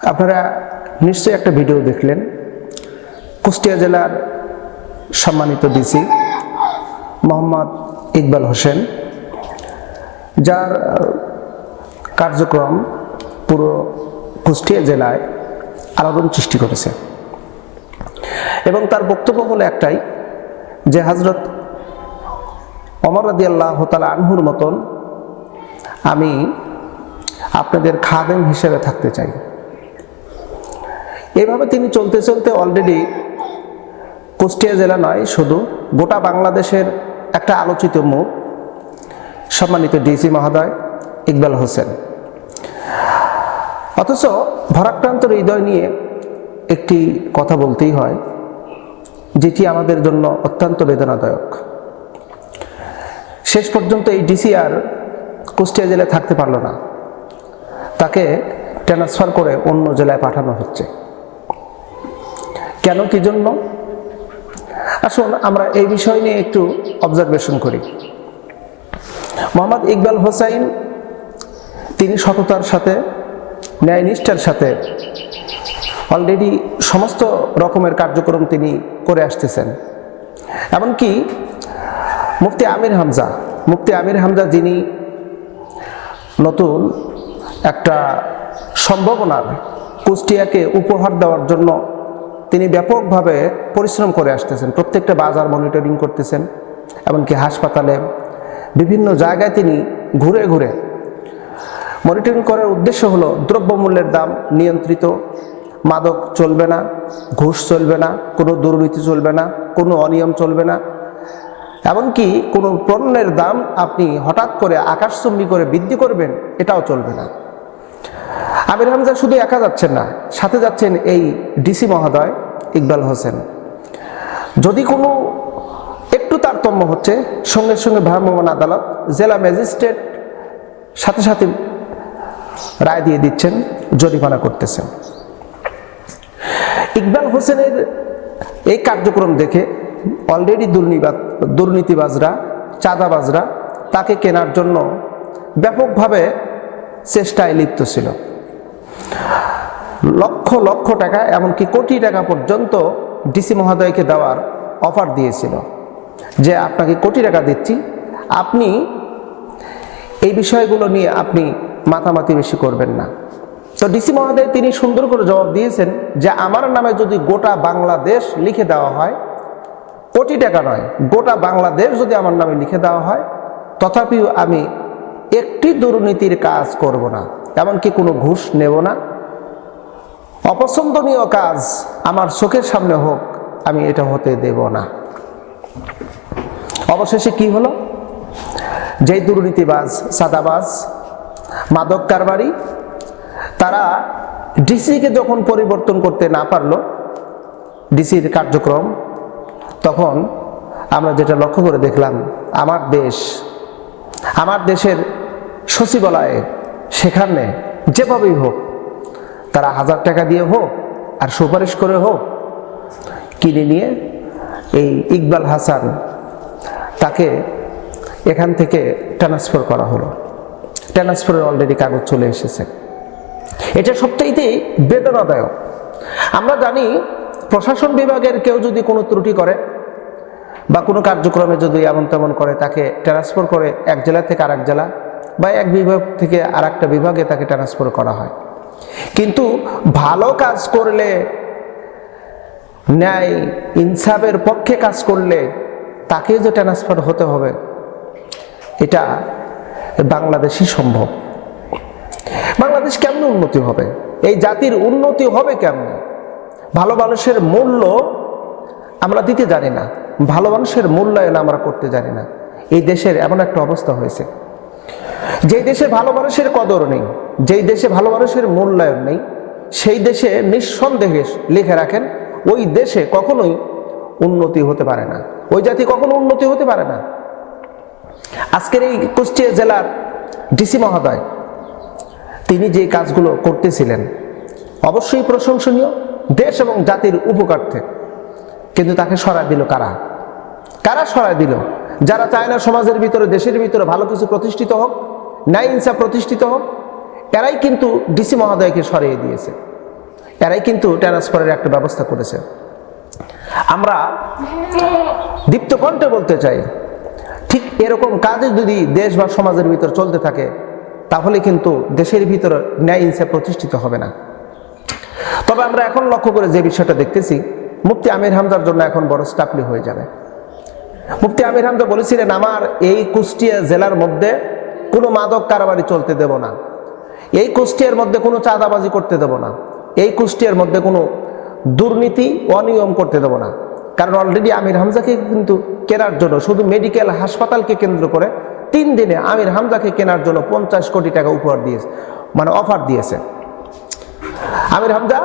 আপনারা নিশ্চয়ই একটা ভিডিও দেখলেন। কুষ্টিয়া জেলার সম্মানিত ডিসি মোহাম্মদ ইকবাল হোসেন, যার কার্যক্রম পুরো কুষ্টিয়া জেলায় আলোড়ন সৃষ্টি করেছে এবং তার বক্তব্য হলো একটাই যে হযরত ওমর রাদিয়াল্লাহু তাআলা আনহুর মতন আমি আপনাদের খাদেম হিসেবে থাকতে চাই। এইভাবে তিনি চলতে চলতে অলরেডি কুষ্টিয়া জেলা নয়, শুধু গোটা বাংলাদেশের একটা আলোচিত মুখ সম্মানিত ডিসি মহোদয় ইকবাল হোসেন। অথচ ভারাক্রান্ত হৃদয় নিয়ে একটি কথা বলতেই হয়, যেটি আমাদের জন্য অত্যন্ত বেদনাদায়ক। শেষ পর্যন্ত এই ডিসি আর কুষ্টিয়া জেলায় থাকতে পারল না, তাকে ট্রান্সফার করে অন্য জেলায় পাঠানো হচ্ছে। কেন, কি জন্য? আসুন আমরা এই বিষয় নিয়ে একটু অবজারভেশন করি। মোহাম্মদ ইকবাল হোসেন তিনি সততার সাথে, ন্যায়নিষ্ঠার সাথে অলরেডি সমস্ত রকমের কার্যক্রম তিনি করে আসতেছেন। এমনকি মুফতি আমির হামজা যিনি নতুন একটা সম্ভাবনার কুষ্টিয়াকে উপহার দেওয়ার জন্য তিনি ব্যাপকভাবে পরিশ্রম করে আসতেছেন, প্রত্যেকটা বাজার মনিটরিং করতেছেন, এমনকি হাসপাতালে বিভিন্ন জায়গায় তিনি ঘুরে ঘুরে মনিটরিং করার উদ্দেশ্য হলো দ্রব্যমূল্যের দাম নিয়ন্ত্রিত, মাদক চলবে না, ঘুষ চলবে না, কোনো দুর্নীতি চলবে না, কোনো অনিয়ম চলবে না, এমনকি কোনো পণ্যের দাম আপনি হঠাৎ করে আকাশচুম্বী করে বৃদ্ধি করবেন, এটাও চলবে না। আমির হামজা শুধু একা যাচ্ছেন না, সাথে যাচ্ছেন এই ডিসি মহোদয় ইকবাল হোসেন। যদি কোনো একটু তারতম্য হচ্ছে, সঙ্গে সঙ্গে ভ্রাম্যমাণ আদালত, জেলা ম্যাজিস্ট্রেট সাথে সাথে রায় দিয়ে দিচ্ছেন, জরিমানা করতেছেন। ইকবাল হোসেনের এই কার্যক্রম দেখে অলরেডি দুর্নীতিবাজরা, চাঁদাবাজরা তাকে কেনার জন্য ব্যাপকভাবে চেষ্টায় লিপ্ত ছিল। লক্ষ লক্ষ টাকা, এমনকি কোটি টাকা পর্যন্ত ডিসি মহোদয়কে দেওয়ার অফার দিয়েছিল, যে আপনাকে কোটি টাকা দিচ্ছি, আপনি এই বিষয়গুলো নিয়ে আপনি মাতামাতি বেশি করবেন না। তো ডিসি মহোদয় তিনি সুন্দর করে জবাব দিয়েছেন যে আমার নামে যদি গোটা বাংলাদেশ লিখে দেওয়া হয়, কোটি টাকা নয়, গোটা বাংলাদেশ যদি আমার নামে লিখে দেওয়া হয়, তথাপিও আমি একটি দুর্নীতির কাজ করব না, এমনকি কোনো ঘুষ নেব না, অপছন্দনীয় কাজ আমার চোখের সামনে হোক, আমি এটা হতে দেব না। অবশেষে কি হলো? যেই দুর্নীতিবাজ, চাঁদাবাজ, মাদক কারবারি, তারা ডিসিকে যখন পরিবর্তন করতে না পারল ডিসির কার্যক্রম, তখন আমরা যেটা লক্ষ্য করে দেখলাম, আমার দেশের সচিবালয়ে সেখানে যেভাবেই হোক, তারা 1000 টাকা দিয়ে হোক আর সুপারিশ করে হোক কিনে নিয়ে এই ইকবাল হাসান তাকে এখান থেকে ট্রান্সফার করা হলো। ট্রান্সফারের অলরেডি কাগজ চলে এসেছে। এটা সবচাইতে বেদনাদায়ক। আমরা জানি প্রশাসন বিভাগের কেউ যদি কোনো ত্রুটি করে বা কোনো কার্যক্রমে যদি এমন তেমন করে, তাকে ট্রান্সফার করে এক জেলা থেকে আরেক জেলা বা এক বিভাগ থেকে আরেকটা বিভাগে তাকে ট্রান্সফার করা হয়। কিন্তু ভালো কাজ করলে, ন্যায় ইনসাফের পক্ষে কাজ করলে তাকে যে ট্রান্সফার হতে হবে, এটা বাংলাদেশই সম্ভব। বাংলাদেশ কেমন উন্নতি হবে? এই জাতির উন্নতি হবে কেমন? ভালো মানুষের মূল্য আমরা দিতে জানি না, ভালো মানুষের মূল্যায়ন আমরা করতে জানি না। এই দেশের এমন একটা অবস্থা হয়েছে, যেই দেশে ভালো মানুষের কদর নেই, যেই দেশে ভালো মানুষের মূল্যায়ন নেই, সেই দেশে নিঃসন্দেহে লিখে রাখেন, ওই দেশে কখনোই উন্নতি হতে পারে না, ওই জাতি কখনো উন্নতি হতে পারে না। আজকের এই কুষ্টিয়া জেলার ডিসি মহোদয় তিনি যে কাজগুলো করতেছিলেন অবশ্যই প্রশংসনীয়, দেশ এবং জাতির উপকার্থে। কিন্তু তাকে সরায় দিল কারা? কারা সরায় দিল? যারা চায় না সমাজের ভিতরে, দেশের ভিতরে ভালো কিছু প্রতিষ্ঠিত হোক, ন্যায় ইনসাফ প্রতিষ্ঠিত হোক, এরাই কিন্তু ডিসি মহোদয়কে সরিয়ে দিয়েছে। এরাই কিন্তু ট্রান্সফারের একটা ব্যবস্থা করেছে। আমরা দীপ্ত কণ্ঠে বলতে চাই, ঠিক এরকম কাজে যদি দেশ বা সমাজের ভিতর চলতে থাকে তাহলে কিন্তু দেশের ভিতর ন্যায় ইনসাফ প্রতিষ্ঠিত হবে না। তবে আমরা এখন লক্ষ্য করে যে বিষয়টা দেখতেছি, মুফতি আমির হামজার জন্য এখন বড় স্টাপলি হয়ে যাবে। মুফতি আমির হামজা বলেছিলেন, আমার এই কুষ্টিয়া জেলার মধ্যে কোনো মাদক কারবারি চলতে দেব না, এই কুষ্টিয়ার মধ্যে কোনো চাঁদাবাজি করতে দেব না, এই কুষ্টিয়ার মধ্যে কোনো দুর্নীতি অনিয়ম করতে দেব না। কারণ অলরেডি আমির হামজাকে কিন্তু কেনার জন্য শুধু মেডিকেল হাসপাতালকে কেন্দ্র করে 3 দিনে আমির হামজাকে কেনার জন্য 50 কোটি টাকা উপহার দিয়েছে, মানে অফার দিয়েছে। আমির হামজা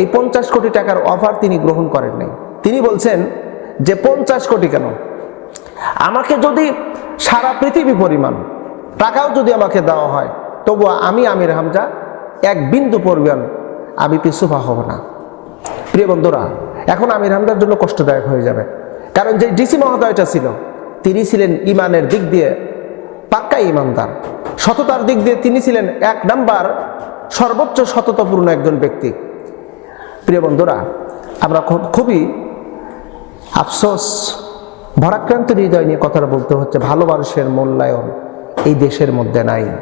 এই 50 কোটি টাকার অফার তিনি গ্রহণ করেন নাই। তিনি বলছেন যে 50 কোটি কেন, আমাকে যদি সারা পৃথিবী পরিমাণ টাকাও যদি আমাকে দেওয়া হয় তবু আমি আমির হামজা এক বিন্দু পরিমাণ আমি পিছুপা হব না। প্রিয় বন্ধুরা, এখন আমির হামজার জন্য কষ্টদায়ক হয়ে যাবে। কারণ যে ডিসি মহোদয়টা ছিল তিনি ছিলেন ইমানের দিক দিয়ে পাক্কা ইমানদার, সততার দিক দিয়ে তিনি ছিলেন 1 নাম্বার সর্বোচ্চ সততাপূর্ণ একজন ব্যক্তি। প্রিয় বন্ধুরা, আমরা খুবই আফসোস ভারাক্রান্ত হৃদয় নিয়ে কথাটা বলতে হচ্ছে, ভালো মানুষের মূল্যায়ন এই দেশের মধ্যে নাই।